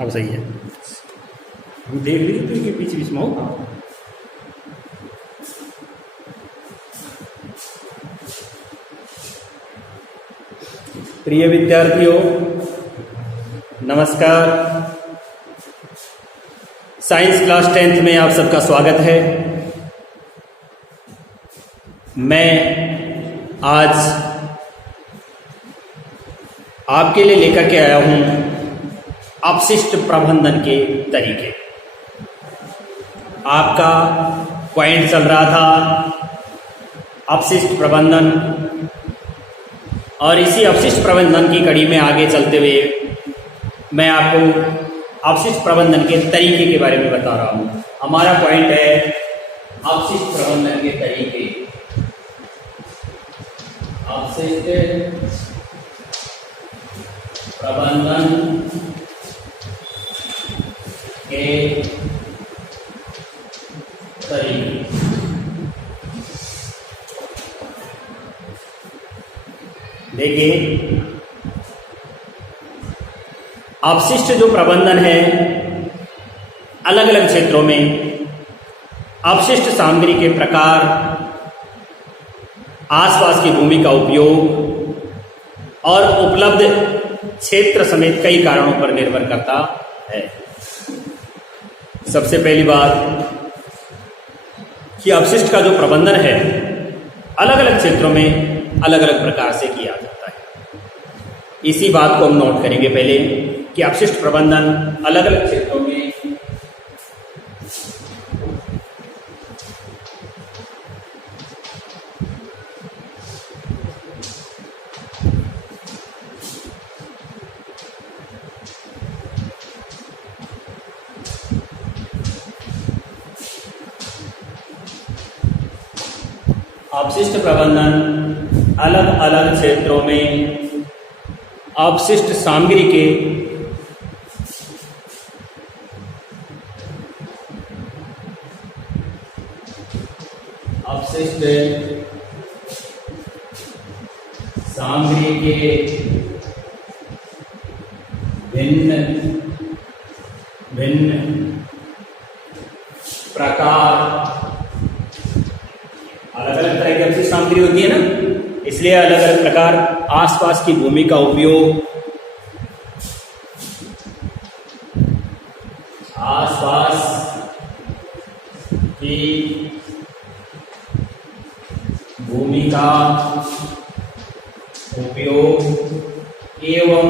अब सही है। हम देख लीजिए कि बीच बीच में हो। प्रिय विद्यार्थियों नमस्कार। साइंस क्लास 10th में आप सबका स्वागत है। मैं आज आपके लिए लेकर के आया हूं अपशिष्ट प्रबंधन के तरीके। आपका पॉइंट चल रहा था अपशिष्ट प्रबंधन, और इसी अपशिष्ट प्रबंधन की कड़ी में आगे चलते हुए मैं आपको अपशिष्ट प्रबंधन के तरीके के बारे में बता रहा हूं। हमारा पॉइंट है अपशिष्ट प्रबंधन के तरीके। अपशिष्ट प्रबंधन के तरीके। देखिए, अपशिष्ट जो प्रबंधन है, अलग अलग क्षेत्रों में अपशिष्ट सामग्री के प्रकार, आसपास की भूमि का उपयोग और उपलब्ध क्षेत्र समेत कई कारणों पर निर्भर करता है। सबसे पहली बात कि अपशिष्ट का जो प्रबंधन है अलग अलग क्षेत्रों में अलग अलग प्रकार से किया जाता है। इसी बात को हम नोट करेंगे पहले कि अपशिष्ट प्रबंधन अलग अलग क्षेत्रों में अपशिष्ट प्रबंधन अलग अलग क्षेत्रों में अपशिष्ट सामग्री के भिन्न भिन्न प्रकार, अलग अलग तरह की अपशिष्ट सामग्री होती है ना, इसलिए अलग अलग प्रकार, आसपास की भूमि का उपयोग, आसपास की भूमि का उपयोग एवं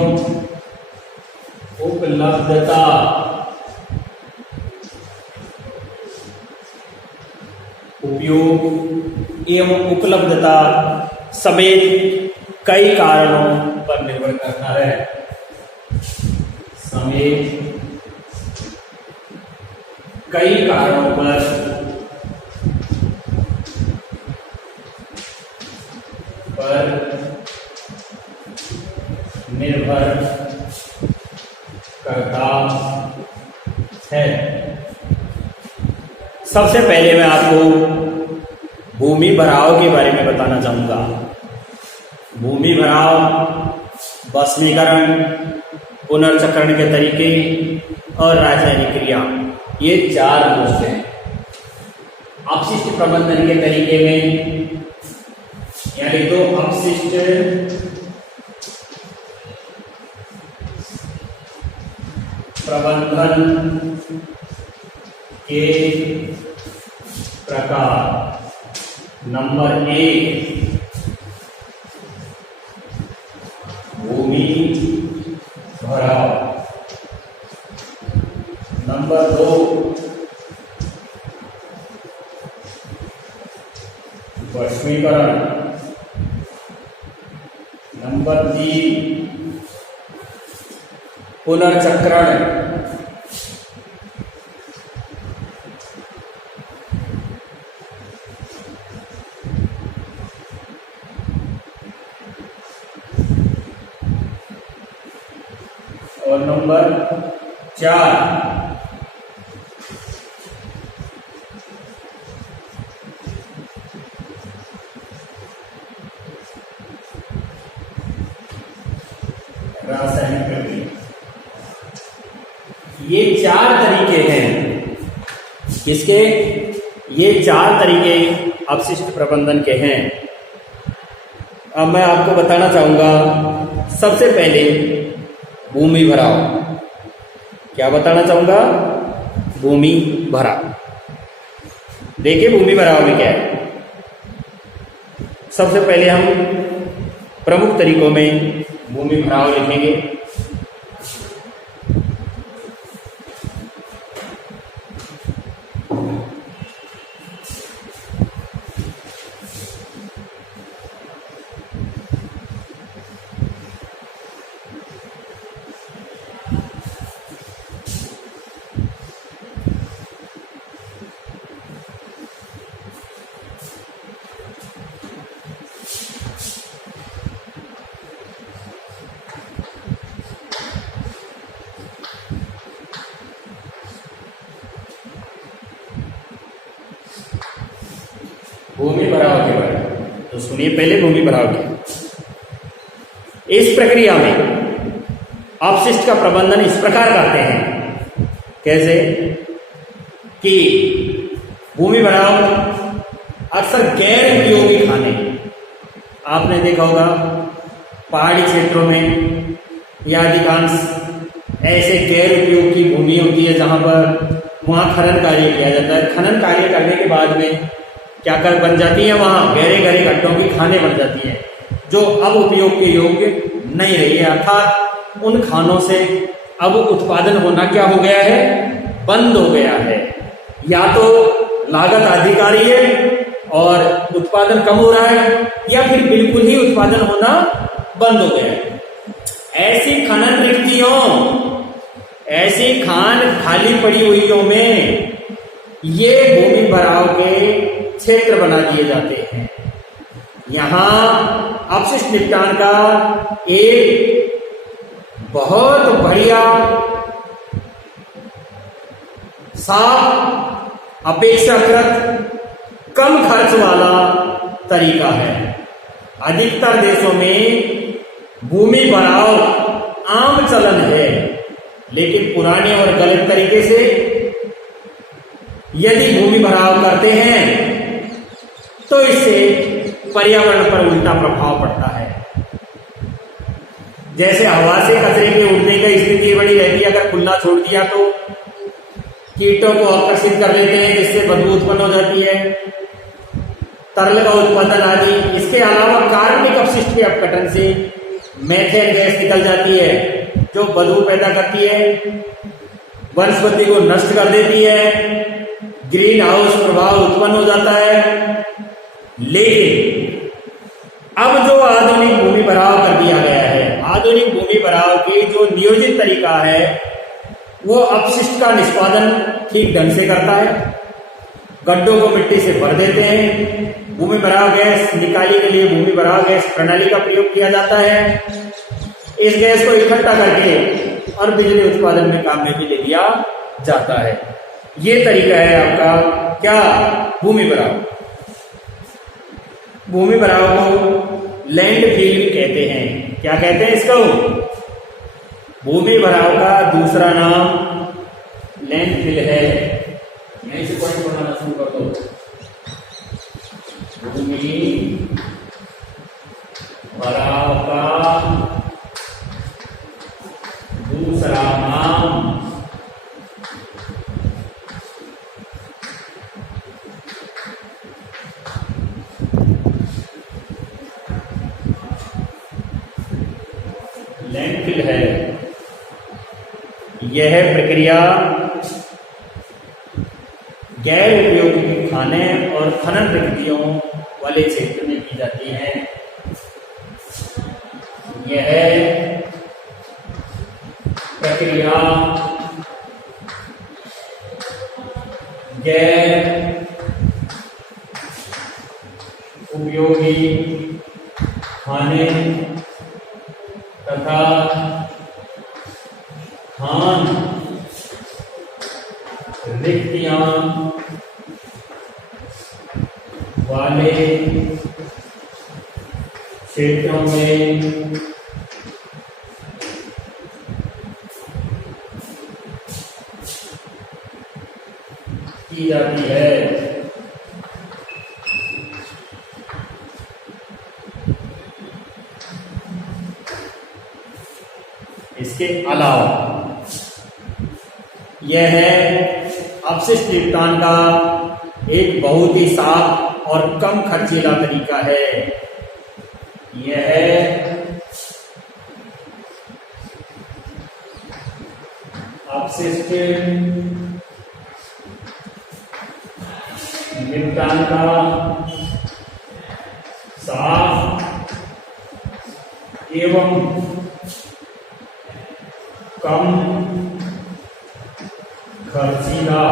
उपलब्धता समेत कई कारणों पर निर्भर करता है। समेत कई कारणों पर निर्भर करता है। सबसे पहले मैं आपको भूमि भराव के बारे में बताना चाहूंगा। भूमि भराव, बसनीकरण, पुनर्चक्रण के तरीके और रासायनिक क्रिया, ये चार अंश हैं अपशिष्ट प्रबंधन के तरीके में। यानी तो अपशिष्ट प्रबंधन के प्रकार। नंबर 1 भूमि भराव। नंबर 2 बष्मीकरण। नंबर 3 पुनर्चक्रण। और नंबर 4 रासायनिक प्रक्रिया। ये 4 तरीके हैं। किसके? ये 4 तरीके अपशिष्ट प्रबंधन के हैं। अब मैं आपको बताना चाहूंगा, सबसे पहले भूमि भराव। क्या बताना चाहूंगा? भूमि भराव। देखिए भूमि भराव में क्या है। सबसे पहले हम प्रमुख तरीकों में भूमि भराव लिखेंगे। भूमि भराव के बारे में तो सुनिए पहले भूमि भराव की। इस प्रक्रिया में अपशिष्ट का प्रबंधन इस प्रकार करते हैं। कैसे? कि भूमि भराव अक्सर गैर उपयोगी खाने, आपने देखा होगा पहाड़ी क्षेत्रों में या अधिकांश ऐसे गैर उपयोग की भूमि होती है जहां पर वहां खनन कार्य किया जाता है। खनन कार्य करने के बाद में क्या कर बन जाती है, वहां गहरे गहरे गड्ढों की खाने बन जाती हैं जो अब उपयोग के योग्य नहीं रही है। अर्थात उन खानों से अब उत्पादन होना क्या हो गया है? बंद हो गया है। या तो लागत अधिक आ रही है और उत्पादन कम हो रहा है, या फिर बिल्कुल ही उत्पादन होना बंद हो गया है। ऐसी खनन रिक्तियों, ऐसी खान खाली पड़ी हुईयों में ये भूमि भराव के क्षेत्र बना दिए जाते हैं। यहां अपशिष्ट निपटान का एक बहुत बढ़िया, साफ, अपेक्षाकृत कम खर्च वाला तरीका है। अधिकतर देशों में भूमि भराव आम चलन है, लेकिन पुराने और गलत तरीके से यदि भूमि भराव करते हैं तो इससे पर्यावरण पर उल्टा प्रभाव पड़ता है। जैसे हवा से कचरे के उड़ने की स्थिति बनी रहती है, अगर खुला छोड़ दिया तो कीटों को आकर्षित कर लेते हैं जिससे बदबू उत्पन्न हो जाती है, तरल का उत्पादन आदि। इसके अलावा कार्बनिक अपशिष्ट के अपघटन से मेथेन गैस निकल जाती है जो बदबू पैदा करती है, वनस्पति को नष्ट कर देती है, ग्रीन हाउस प्रभाव उत्पन्न हो जाता है। लेकिन अब जो आधुनिक भूमि भराव कर दिया गया है, आधुनिक भूमि भराव की जो नियोजित तरीका है वो अपशिष्ट का निष्पादन ठीक ढंग से करता है। गड्ढों को मिट्टी से भर देते हैं। भूमि भराव गैस निकाली के लिए भूमि भराव गैस प्रणाली का प्रयोग किया जाता है। इस गैस को इकट्ठा करके और बिजली उत्पादन में काम में भी ले लिया जाता है। ये तरीका है आपका क्या? भूमि भराव। भूमि भराव को लैंडफिल कहते हैं। क्या कहते हैं इसको? भूमि भराव का दूसरा नाम लैंडफिल है। यहीं से पॉइंट बनाना शुरू कर दो। भूमि भराव का दूसरा नाम लैंडफिल है। यह प्रक्रिया गैर उपयोगी खाने और खनन प्रक्रियाओं वाले क्षेत्र में की जाती है। यह प्रक्रिया गैर उपयोगी खाने तथा खान रिक्तियां वाले क्षेत्रों में की जाती है। इसके अलावा यह है अपशिष्ट निपटान का एक बहुत ही साफ और कम खर्चीला तरीका है। यह है अपशिष्ट निपटान का साफ एवं कम खर्चीला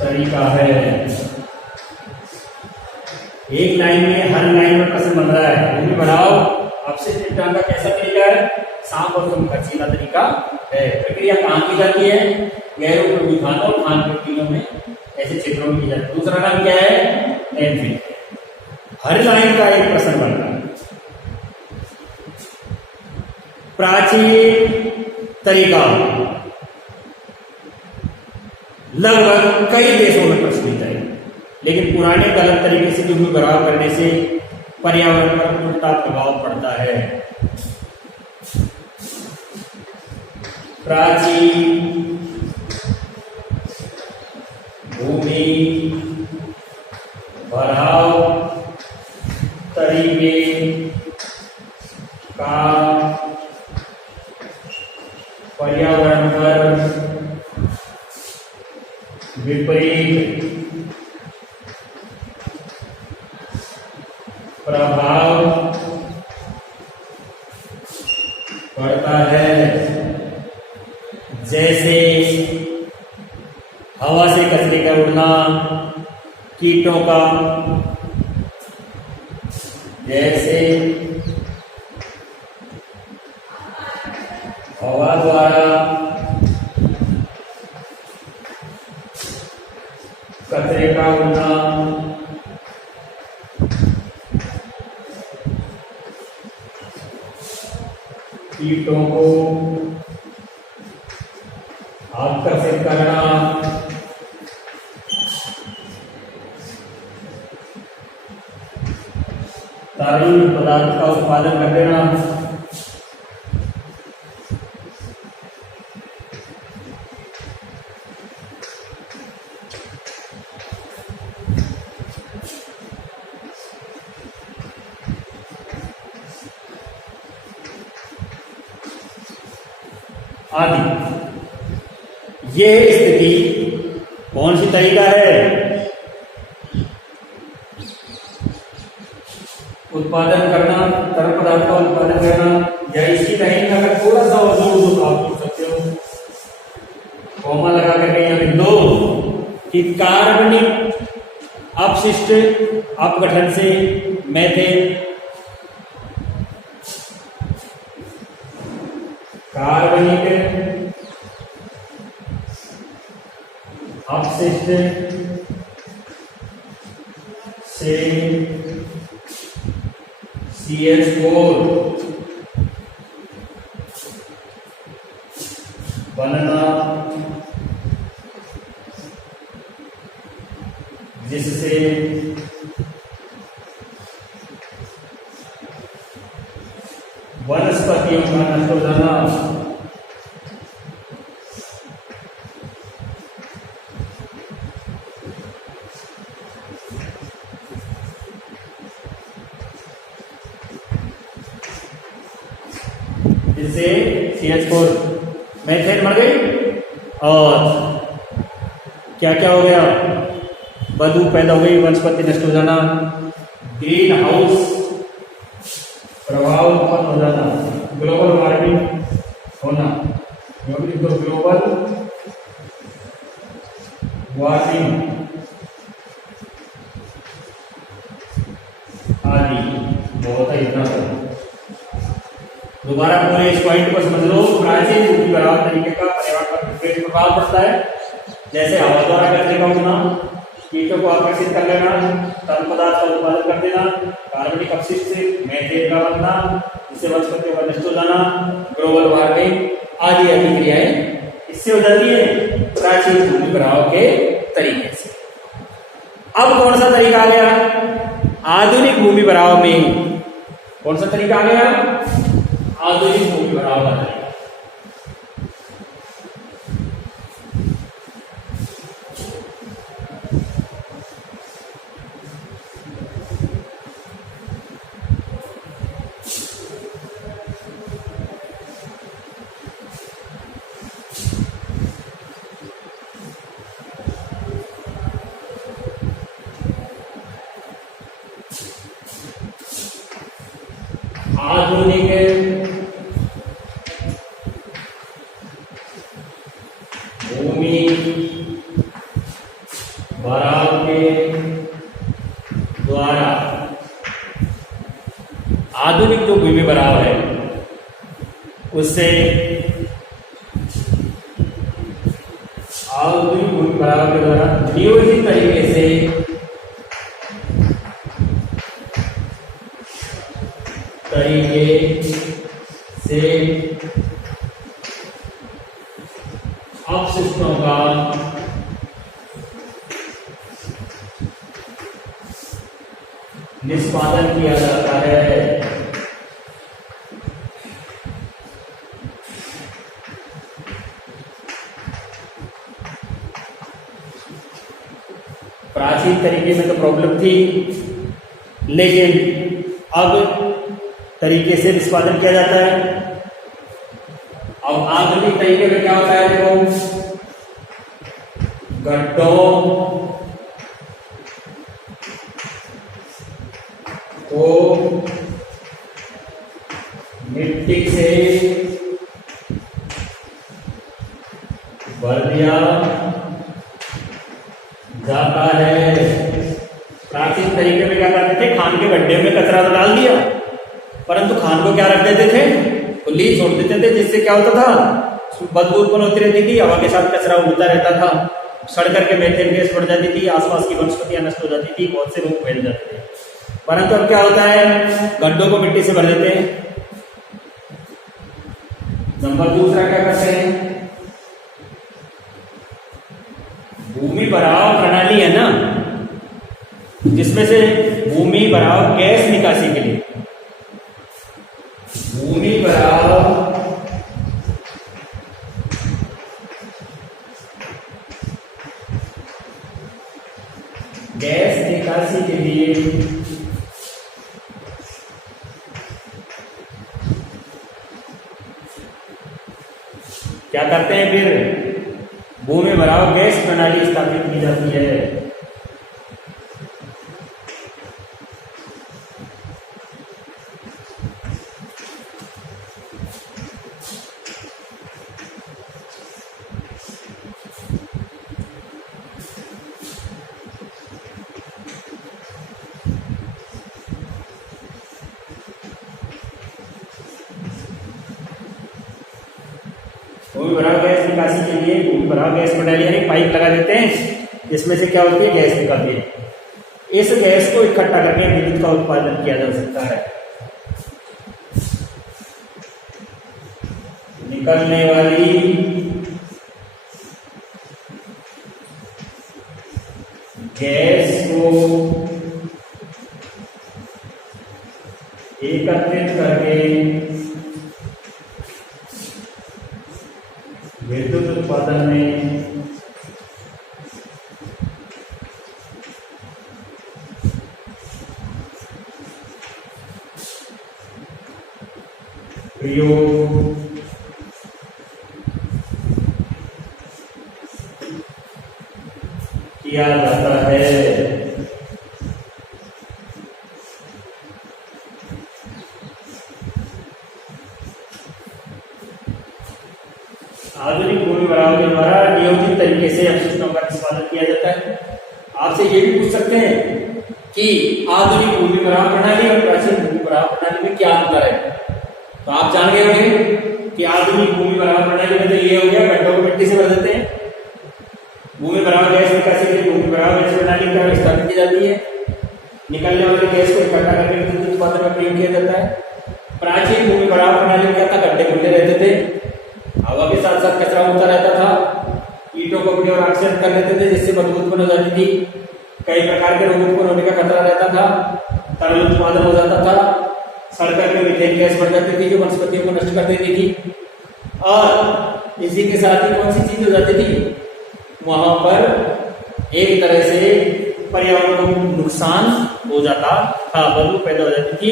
तरीका है। एक लाइन में हर लाइन में प्रश्न बन रहा है, भूमि बढ़ाओ अपशिष्ट निपटान का कैसा तरीका है? साफ और कम खर्चीला तरीका है। प्रक्रिया कहाँ की जाती है? गैर उपयोगी खानों और खान प्रक्रियाओं में, ऐसे क्षेत्रों में की जाती है। दूसरा नाम क्या है? लैंडफिल। हर लाइन का एक प्रश्न बन रहा है। प्राचीन तरीका लगभग कई देशों में प्रचलित है, लेकिन पुराने गलत तरीके से भूमि भराव करने से पर्यावरण पर उल्टा प्रभाव पड़ता है। प्राचीन भूमि भराव तरीके का पर्यावरण पर विपरीत प्रभाव पड़ता है। जैसे हवा से कचरे का उड़ना, कीटों का, जैसे हवा द्वारा कचरे का उड़ना, कीटों को आकर्षित करना, तरल पदार्थ का उत्पादन कर देना, आदि। यह स्थिति कौन सी तरीका है? उत्पादन करना, तरल पदार्थ का उत्पादन करना, या इसी लाइन में अगर थोड़ा सा और जोड़ दो आप जोड़ सकते हो, कॉमा लगा करके यहाँ लिख दो कि कार्बनिक अपशिष्ट अपघटन से मेथेन, कार्बनिक अपशिष्ट से CH4 बनना, जिससे वनस्पतियों का नष्ट हो जाना, जिससे CH4 मेथेन मर गई और क्या क्या हो गया? बदबू पैदा हो गई, वनस्पति नष्ट हो जाना, ग्रीन हाउस प्रभाव उत्पन्न हो जाना, ग्लोबल वार्मिंग होना, ग्लोबल वार्मिंग आदि। बहुत है इतना। दोबारा पूरे इस पॉइंट को समझ लो। प्राचीन भूमि भराव तरीके का पर्यावरण पर विपरीत प्रभाव पड़ता है, जैसे हवा द्वारा कचरे का उड़ना, कीटों को आकर्षित कर लेना, तरल पदार्थ का उत्पादन कर देना, कार्बनिक अपशिष्ट से मेथेन का बनना, जिससे वनस्पतियों का नष्ट हो जाना, ग्लोबल वार्मिंग आदि क्रियाएं इससे हो जाती है। प्राचीन भूमि भराव के तरीके से। अब कौन सा तरीका आ गया? आधुनिक भूमि भराव में कौन सा तरीका आ गया? आधुनिक भूमि भराव का तरीका। आधुनिक भूमि भराव के द्वारा, आधुनिक जो भूमि भराव है उससे आधुनिक भूमि भराव के द्वारा नियोजित तरीके से अपशिष्टों का निष्पादन किया जाता है। प्राचीन तरीके में तो प्रॉब्लम थी, लेकिन अब तरीके से निष्पादन किया जाता है। अब आधुनिक तरीके में क्या होता है? देखो, गड्ढों को मिट्टी से भर दिया जाता है। प्राचीन तरीके में क्या करते थे? खान के गड्ढे में कचरा तो डाल दिया, परंतु खान को क्या रख देते थे? खुली छोड़ देते थे, जिससे क्या होता था? बदबू उत्पन्न होती रहती थी, हवा के साथ कचरा उड़ता रहता था, सड़ करके मीथेन गैस बढ़ जाती थी, आसपास की वनस्पतियां नष्ट हो जाती थी, बहुत से रोग फैल जाते थे। परंतु अब क्या होता है? गड्ढों को मिट्टी से भर देते हैं। नंबर दूसरा क्या करते हैं? भूमि भराव प्रणाली है ना, जिसमें से भूमि भराव गैस निकासी के लिए, भूमि भराव गैस निकासी के लिए क्या करते हैं? फिर भूमि भराव गैस प्रणाली स्थापित की जाती है। भूमि भराव गैस निकासी के लिए भूमि भराव गैस प्रणाली यानी पाइप लगा देते हैं, जिसमें से क्या होती है? गैस निकलती है। इस गैस को इकट्ठा करके विद्युत का उत्पादन किया जा सकता है। निकलने वाली गैस को एकत्रित करके विद्युत उत्पादन में प्रयोग किया जाता है। आधुनिक भूमि भराव के द्वारा नियोजित तरीके से अपशिष्टों का निष्पादन किया जाता है। आपसे ये भी पूछ सकते हैं कि आधुनिक भूमि भराव प्रणाली और प्राचीन भूमि भराव प्रणाली में क्या अंतर है? तो आप जान गए होंगे कि आधुनिक भूमि भराव प्रणाली में तो ये हो गया, गड्ढों को मिट्टी से भर देते हैं। भूमि भराव गैस निकासी के लिए भूमि भराव गैस प्रणाली का स्थापित की जाती है। निकलने वाली गैस को इकट्ठा करके विद्युत उत्पादन में प्रयोग किया जाता है। प्राचीन भूमि भराव प्रणाली में क्या था? गड्ढे खुले रहते थे, हवा के साथ साथ कचरा उड़ता रहता था, ईंटों को करते थे जिससे बदबू उत्पन्न हो जाती थी, कई प्रकार के रोग उत्पन्न होने का खतरा रहता था, तरल उत्पादन हो जाता था, सड़ करके मीथेन गैस बढ़ जाती थी जो वनस्पतियों को नष्ट कर देती थी, और इसी के साथ ही कौन सी चीज हो जाती थी, वहां पर एक तरह से पर्यावरण को नुकसान हो जाता था, बदबू पैदा हो जाती थी,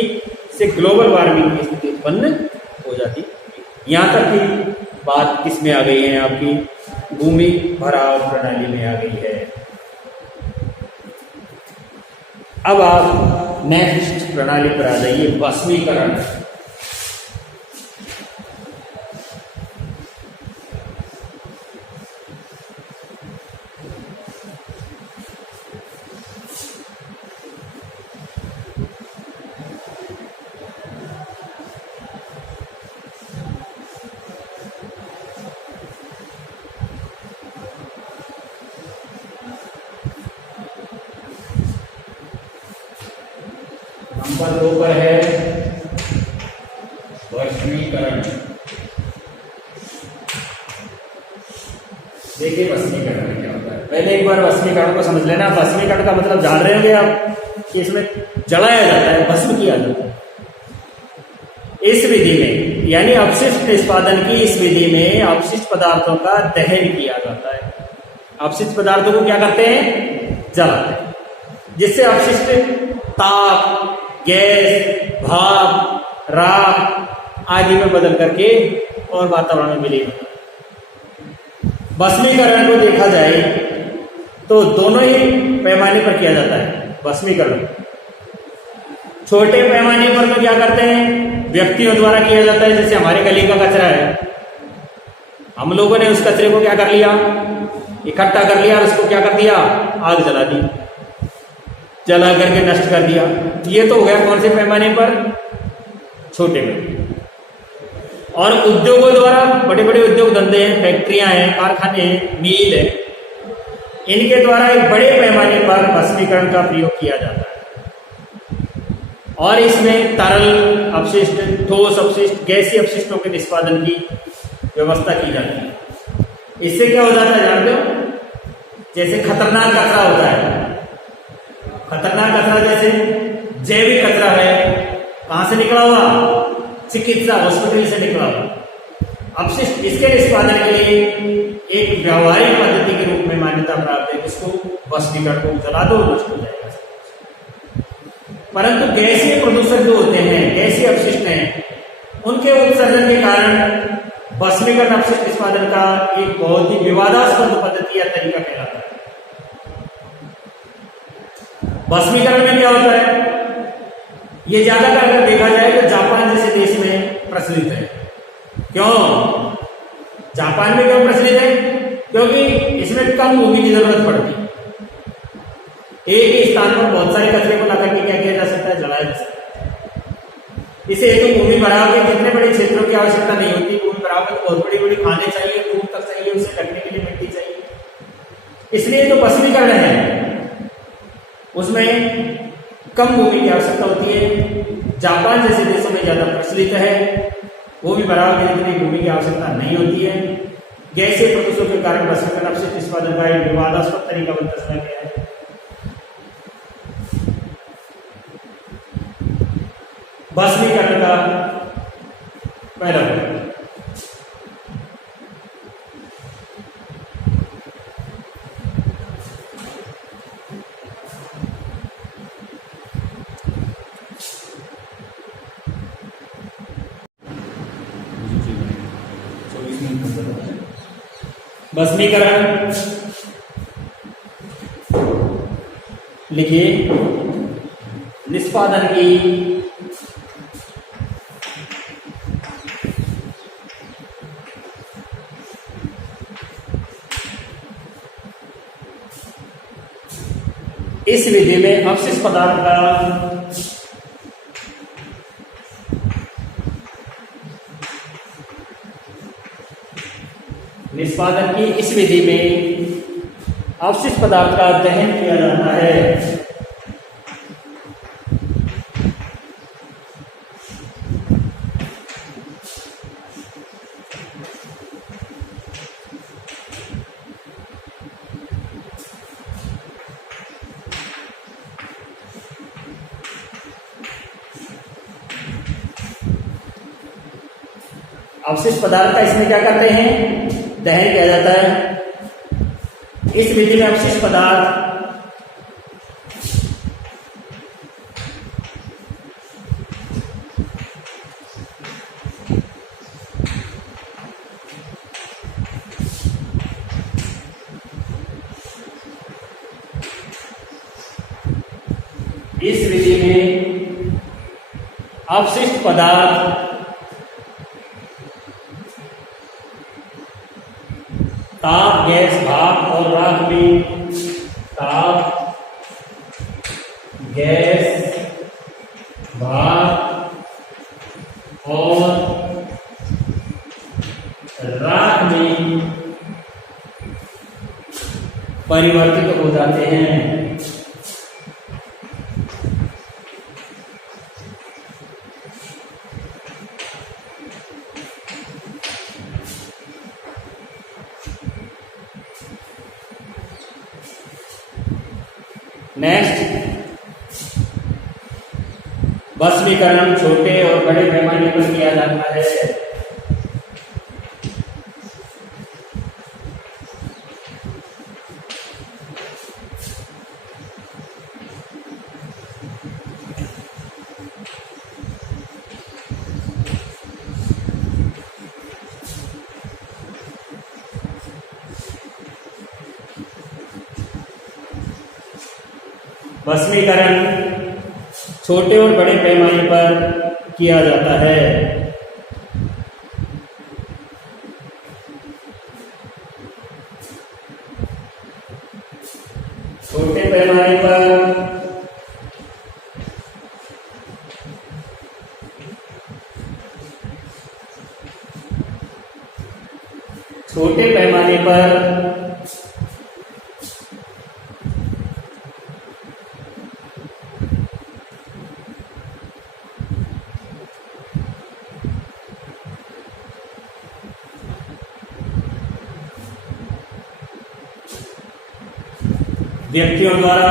इससे ग्लोबल वार्मिंग की स्थिति उत्पन्न हो जाती थी। यहाँ तक की बात किसमें आ गई है, आपकी भूमि भराव प्रणाली में आ गई है। अब आप नेक्स्ट प्रणाली पर आ जाइए, भस्मीकरण। नंबर 2 पर है भस्मीकरण। देखिए भस्मीकरण में क्या होता है, पहले एक बार भस्मीकरण को समझ लेना। भस्मीकरण का मतलब जान रहे होंगे आप कि इसमें जलाया जाता है, भस्म किया जाता है। इस विधि में यानी अपशिष्ट निष्पादन की इस विधि में अपशिष्ट पदार्थों का दहन किया जाता है। अपशिष्ट पदार्थों को क्या करते हैं, जलाते हैं, जिससे अपशिष्ट ताप, गैस, भाप, राख आदि में बदल करके और वातावरण में मिलेगा। भस्मीकरण को देखा जाए तो दोनों ही पैमाने पर किया जाता है। भस्मीकरण छोटे पैमाने पर तो क्या करते हैं, व्यक्तियों द्वारा किया जाता है, जैसे हमारे गली का कचरा है, हम लोगों ने उस कचरे को क्या कर लिया, इकट्ठा कर लिया और उसको क्या कर दिया, आग जला दी, जला करके नष्ट कर दिया। ये तो हो गया कौन से पैमाने पर, छोटे में। और उद्योगों द्वारा, बड़े बड़े उद्योग धंधे हैं, फैक्ट्रियां हैं, कारखाने हैं, मिल है, इनके द्वारा एक बड़े पैमाने पर भस्मीकरण का प्रयोग किया जाता है। और इसमें तरल अपशिष्ट, ठोस अपशिष्ट, गैसीय अपशिष्टों के निष्पादन की व्यवस्था की जाती है। इससे क्या हो जाता है जानते हो, जैसे खतरनाक कचरा होता है, खतरनाक कचरा जैसे जैविक कचरा है, कहां से निकला हुआ, चिकित्सा हॉस्पिटल से निकला हुआ अपशिष्ट, इसके निष्पादन के लिए एक व्यावहारिक पद्धति के रूप में मान्यता प्राप्त है, इसको भस्मीकरण को जला दो, नष्ट हो जाएगा। परंतु गैसीय प्रदूषक जो होते हैं, गैसीय अपशिष्ट हैं, उनके उत्सर्जन के कारण भस्मीकरण अपशिष्ट निष्पादन का एक बहुत ही विवादास्पद पद्धति या तरीका कहलाता है। भस्मीकरण में क्या होता है, ये ज्यादातर अगर देखा जाए तो जापान जैसे देश में प्रचलित है। क्यों जापान में क्यों प्रचलित है, क्योंकि इसमें कम भूमि की जरूरत पड़ती है। एक ही स्थान पर बहुत सारे कचरे को लाकर के क्या किया जा सकता है, जलाया जा सकता है। इसे एक भूमि बढ़ाव के जितने बड़े क्षेत्रों की आवश्यकता नहीं होती, भूमि बढ़ाव में बहुत बड़ी बड़ी खाने चाहिए, दूर तक चाहिए, उसे ढकने के लिए मिट्टी चाहिए, इसलिए जो भस्मीकरण है उसमें कम भूमि की आवश्यकता होती है। जापान जैसे देशों में ज्यादा प्रचलित है, भूमि बढ़ाव के लिए भूमि की आवश्यकता नहीं होती है। गैसीय प्रदूषण के कारण भस्मीकरण अपशिष्ट निष्पादन का एक विवादास्पद तरीका बनता समय गया है। भस्मीकरण का पहला भस्मीकरण लिखिए, निष्पादन की इस विधि में अपशिष्ट पदार्थ का निष्पादन की इस विधि में अपशिष्ट पदार्थ का दहन किया जाता है। अवशिष्ट पदार्थ का इसमें क्या करते हैं, दहन किया जाता है। इस विधि में अवशिष्ट पदार्थ अवशिष्ट पदार्थ ताप, गैस, भाप और राख में ताप, गैस, भाप और राख में परिवर्तित हो जाते हैं। नेक्स्ट, भस्मीकरण छोटे और बड़े पैमाने पर किया जाता है। भस्मीकरण छोटे और बड़े पैमाने पर किया जाता है। छोटे पैमाने पर व्यक्तियों द्वारा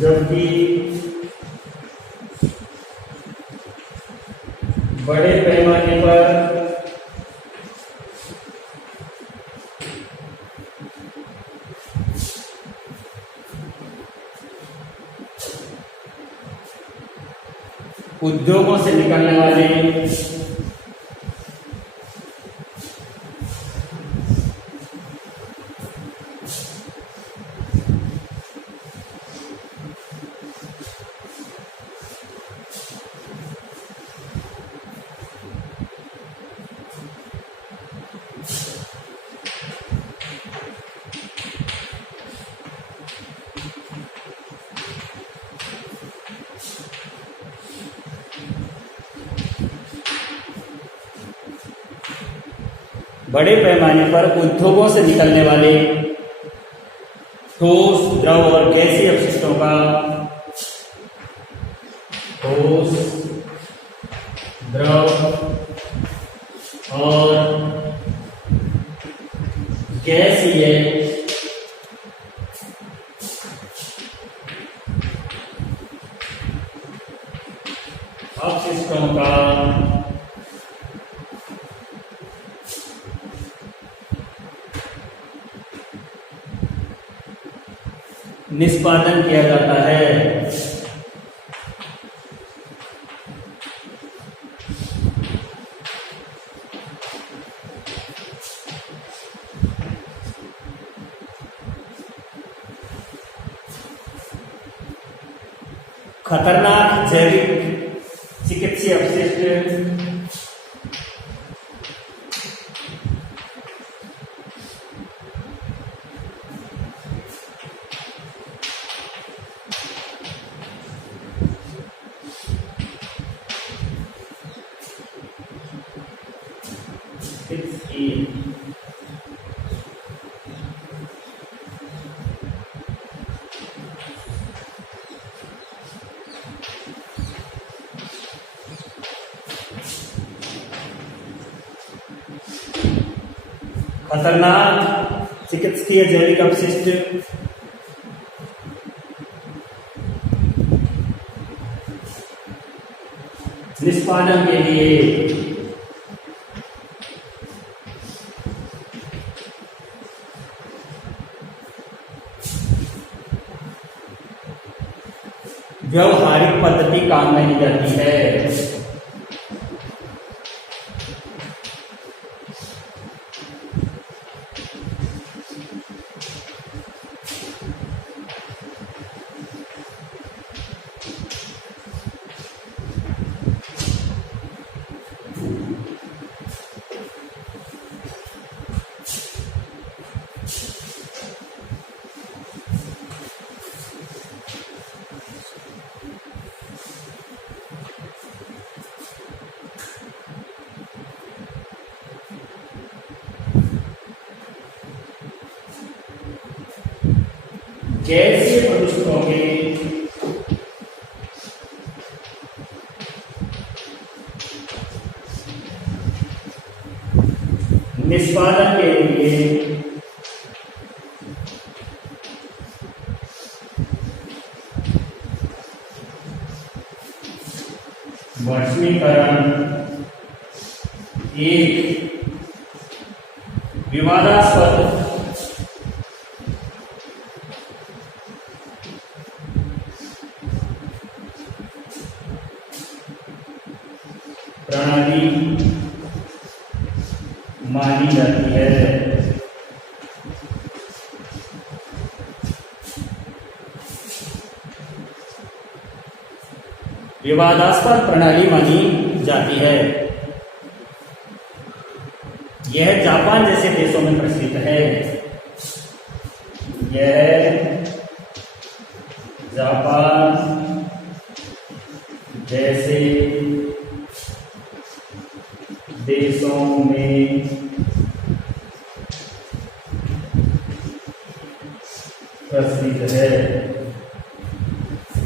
जबकि बड़े पैमाने पर उद्योगों से निकलने वाले बड़े पैमाने पर उद्योगों से निकलने वाले ठोस, द्रव और गैसीय अपशिष्टों का ठोस, द्रव और गैसीय अपशिष्टों का निष्पादन किया जाता है। खतरनाक जैविक चिकित्सीय अपशिष्ट खतरनाक चिकित्सीय जैविक अपशिष्ट निष्पादन के लिए व्यवहारिक पद्धति काम में ली जाती है। गैसीय प्रदूषकों के निष्पादन के लिए वाष्पीकरण एक विवादास्पद प्रणाली मानी जाती है। विवादास्पद प्रणाली मानी जाती है। यह जापान जैसे देशों में प्रचलित है। यह जापान जैसे देशों में प्रचलित है।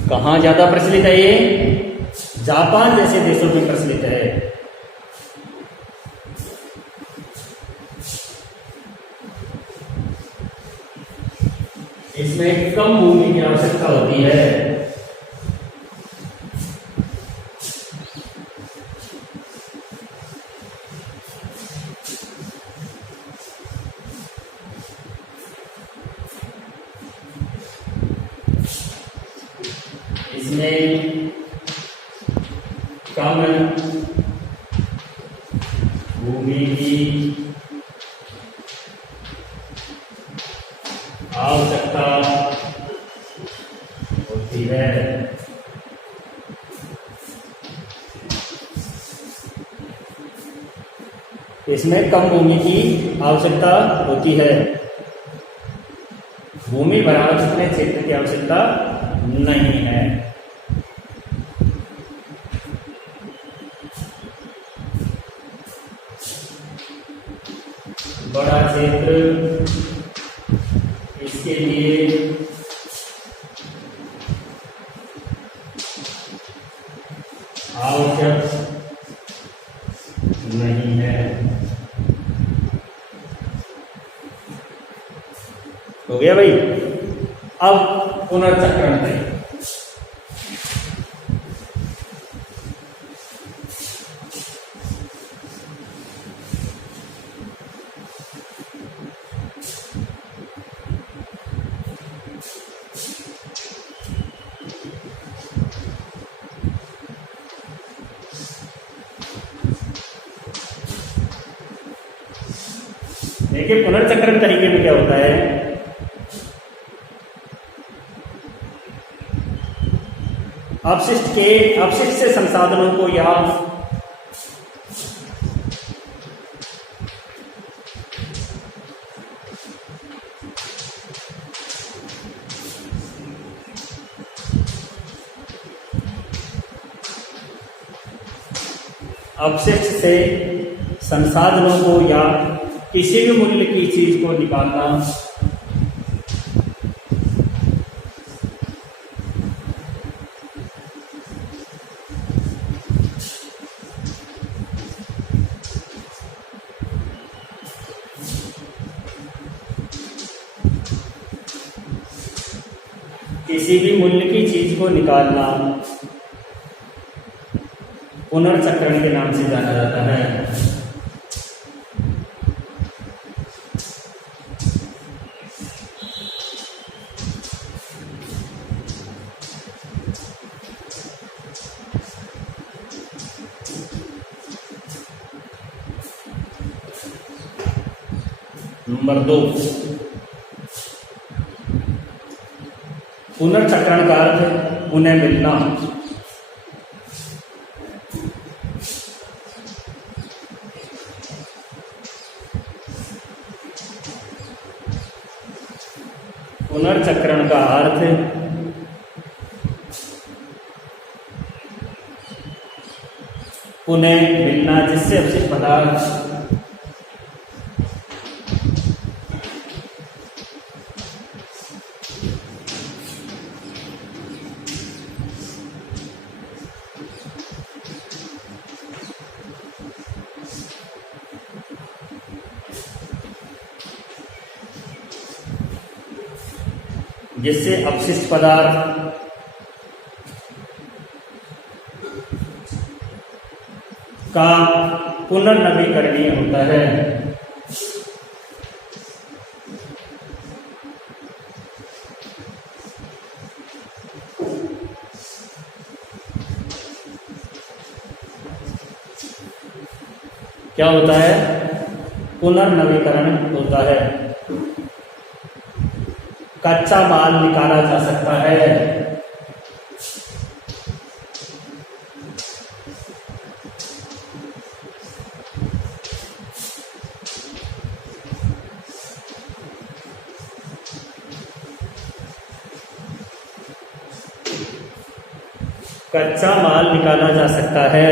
कहाँ ज्यादा प्रचलित है? ये जापान जैसे देशों में प्रचलित है। इसमें कम भूमि की आवश्यकता होती है। इसमें कम भूमि की आवश्यकता होती है। इसमें कम भूमि की आवश्यकता होती है। भूमि बराबर जितने क्षेत्र की आवश्यकता नहीं है। बड़ा क्षेत्र इसके लिए आवश्यक नहीं है। हो गया भाई। अब पुनर्चक्रण करें। देखिए पुनर्चक्रण तरीके में क्या होता है। अपशिष्ट से संसाधनों को या अपशिष्ट से संसाधनों को या किसी भी मूल्य की चीज को निकालना किसी भी मूल्य की चीज को निकालना पुनर्चक्रण के नाम से जाना जाता है। नंबर 2, पुनर्चक्रण का अर्थ पुनः मिलना। पुनर्चक्रण का अर्थ पुनः मिलना, जिससे अपशिष्ट पदार्थ का पुनर्नवीकरणीय होता है। क्या होता है? पुनर्नवीकरण होता है। कच्चा माल निकाला जा सकता है। कच्चा माल निकाला जा सकता है।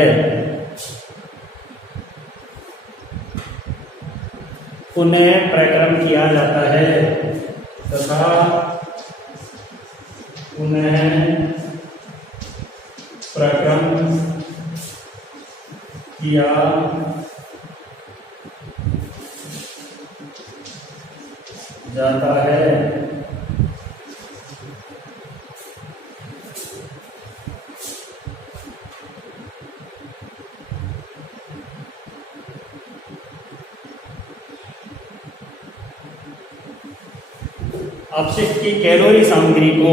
पुनः प्रक्रम किया जाता है तथा पुनः प्रक्रम किया जाता है। अपशिष्ट की कैलोरी सामग्री को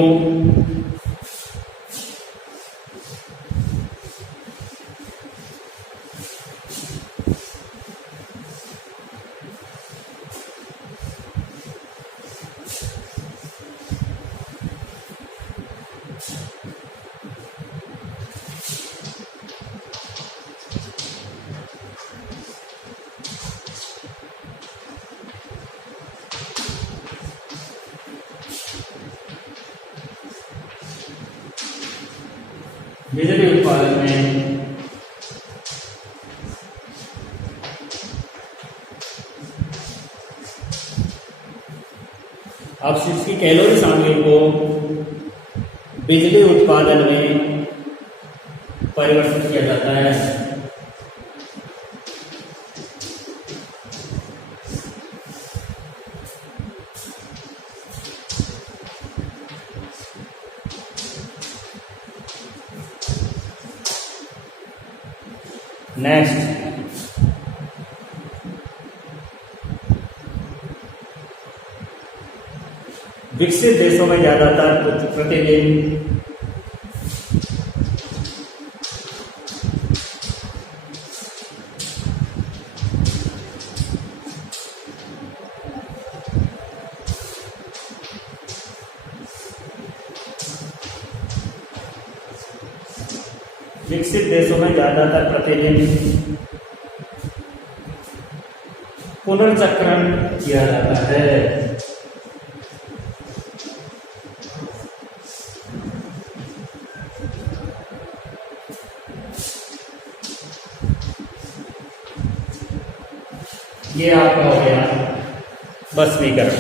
बिजली उत्पादन में अपशिष्ट की कैलोरी सामग्री को बिजली उत्पादन में परिवर्तित किया जाता है। नेक्स्ट, विकसित देशों में ज्यादातर प्रतिदिन प्रतिदिन पुनर्चक्रण किया जाता है। ये आपका हो गया भस्मीकरण।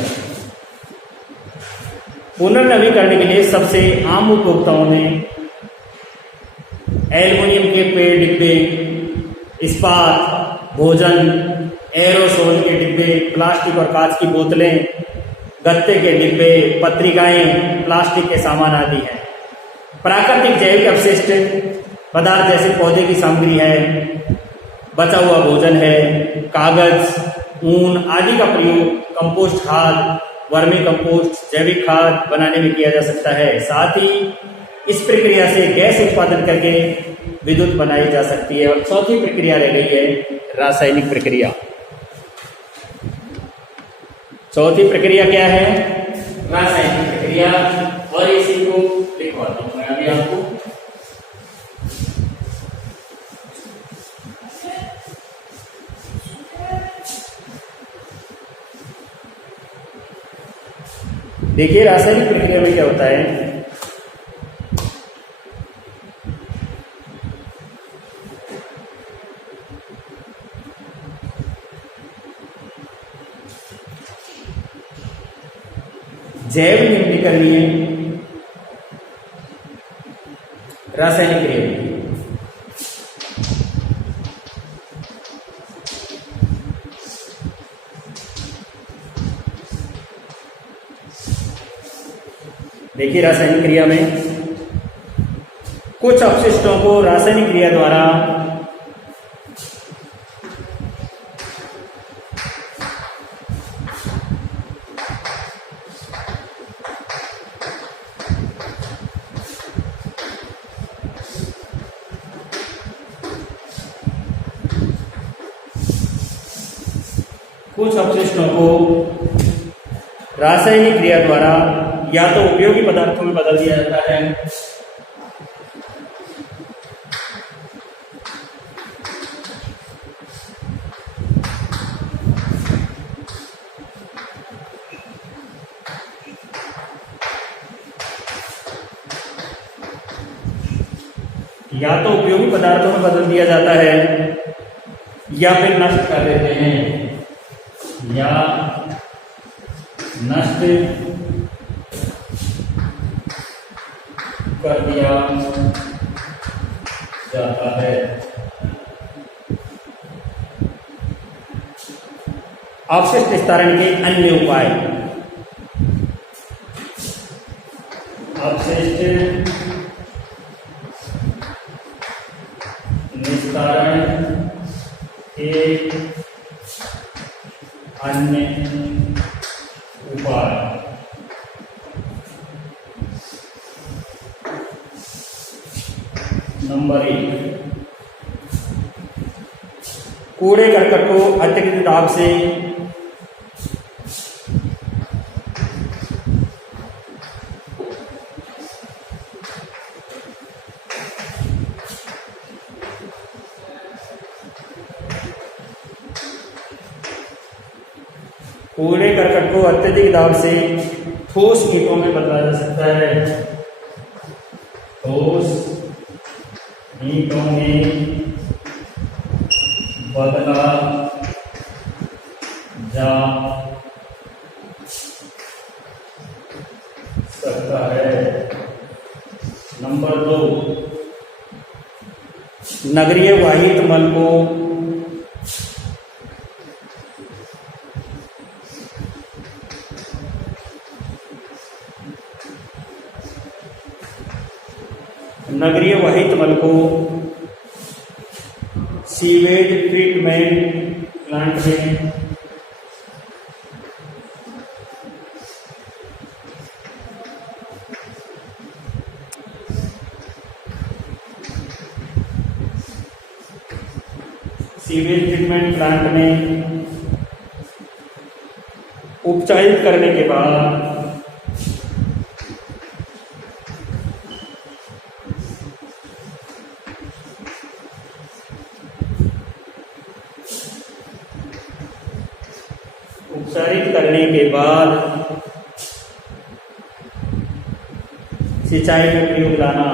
पुनर्नवीकरण के लिए सबसे आम उपभोक्ताओं ने एल्युमिनियम के पेड़ डिब्बे, इस्पात, भोजन, एरोसोल के डिब्बे, प्लास्टिक और कांच की बोतलें, गत्ते के डिब्बे, पत्रिकाएं, प्लास्टिक के सामान आदि हैं। प्राकृतिक जैविक अपशिष्ट पदार्थ जैसे पौधे की सामग्री है, बचा हुआ भोजन है, कागज, ऊन आदि का प्रयोग कंपोस्ट खाद, वर्मी कंपोस्ट, जैविक खाद बनाने में किया जा सकता है। साथ ही इस प्रक्रिया से गैस उत्पादन करके विद्युत बनाई जा सकती है। और चौथी प्रक्रिया रह गई है रासायनिक प्रक्रिया। चौथी प्रक्रिया क्या है? रासायनिक प्रक्रिया। और इसी को लिखवाता हूं मैं अभी आपको। देखिए रासायनिक प्रक्रिया में क्या होता है, जैव निम्नीकरणीय रासायनिक क्रिया। देखिए रासायनिक क्रिया में कुछ अपशिष्टों को रासायनिक क्रिया द्वारा रासायनिक क्रिया द्वारा या तो उपयोगी पदार्थों में बदल दिया जाता है या फिर नष्ट कर देते हैं या नष्ट कर दिया जाता है। अपशिष्ट निस्तारण के अन्य उपाय। अपशिष्ट निस्तारण के अन्य उपाय। नंबर 1, कूड़े करकट को अत्यधिक दाब से अत्यधिक दाब से ठोस ईंटों में बदला जा सकता है। ठोस ईंटों में बदला जा सकता है। नंबर 2, नगरीय वाहित मल को सीवेज ट्रीटमेंट प्लांट में उपचारित करने के बाद सिंचाई में प्रयोग लाना।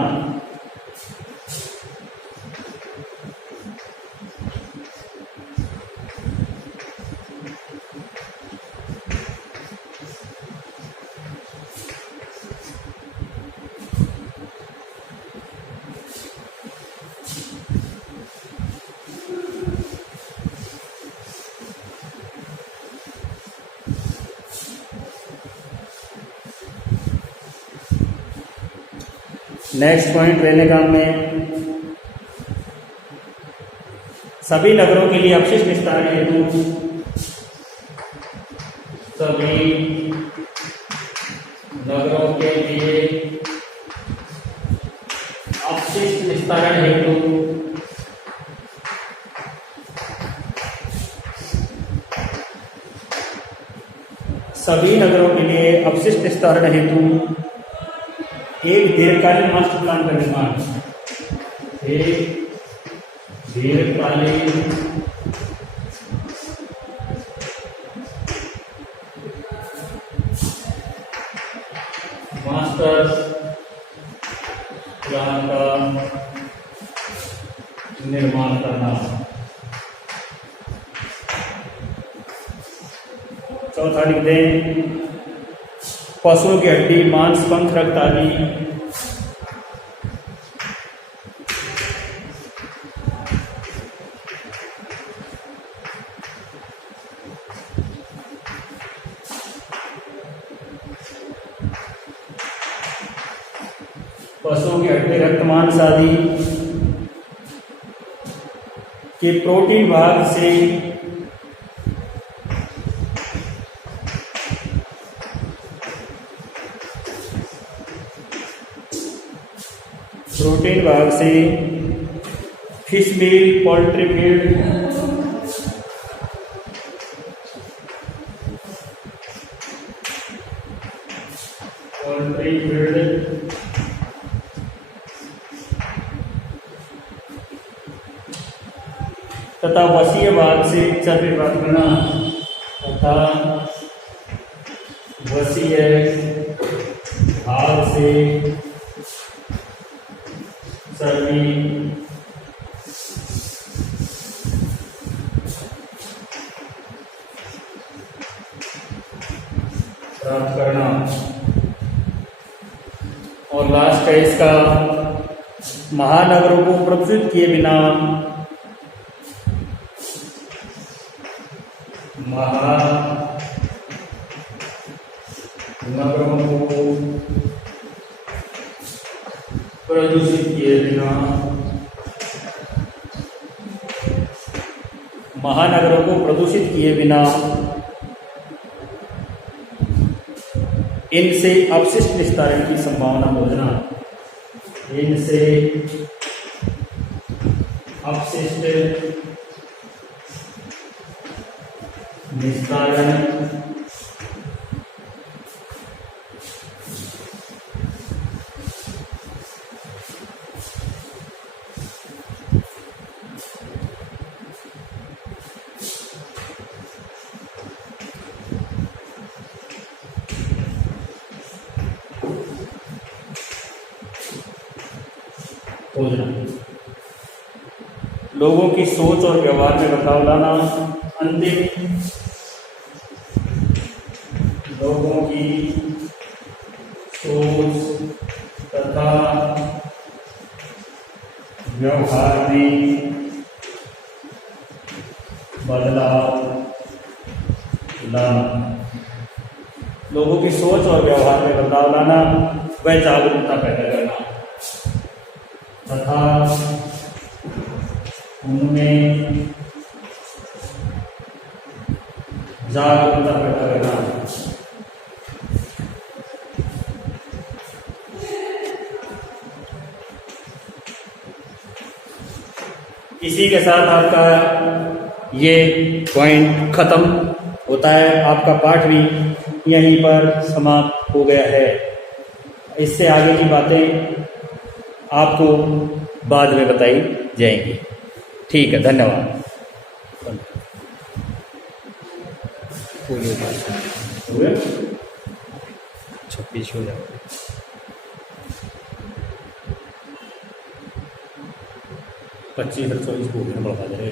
नेक्स्ट पॉइंट रहने का में सभी नगरों के लिए अपशिष्ट निस्तारण हेतु सभी नगरों के लिए अपशिष्ट निस्तारण हेतु सभी नगरों के लिए अपशिष्ट निस्तारण हेतु एक दीर्घकालीन मास्टर प्लान का निर्माण। एक दीर्घकालीन मास्टर प्लान का निर्माण करना। चौथा लिख दें, पशुओं की हड्डी, मांस, पंख, रक्त आदि पशुओं की हड्डी, रक्त, मांस आदि के प्रोटीन भाग से फिश मील, पोल्ट्री फीड, तथा वसीय भाग से चर्बी प्राप्त करना। तथा वसीय भाग से चर्बी प्राप्त करना। और लास्ट है इसका, महानगरों को प्रदूषित किए बिना महानगरों को प्रदूषित किए बिना महानगरों को प्रदूषित किए बिना इनसे अपशिष्ट निस्तारण की संभावना खोजना। इनसे अपशिष्ट निस्तारण खोजना। लोगों की सोच और व्यवहार में बदलाव लाना। अंतिम, लोगों की सोच तथा व्यवहार में बदलाव लाना। लोगों की सोच और व्यवहार में बदलाव लाना व जागरूकता पैदा करना तथा उनमें जागरूकता पैदा करना। इसी के साथ आपका ये पॉइंट खत्म होता है। आपका पाठ भी यहीं पर समाप्त हो गया है। इससे आगे की बातें आपको बाद में बताई जाएंगी। ठीक है, धन्यवाद। 26 हो जाएगा। 25 और 24 को बढ़ा दे रहे।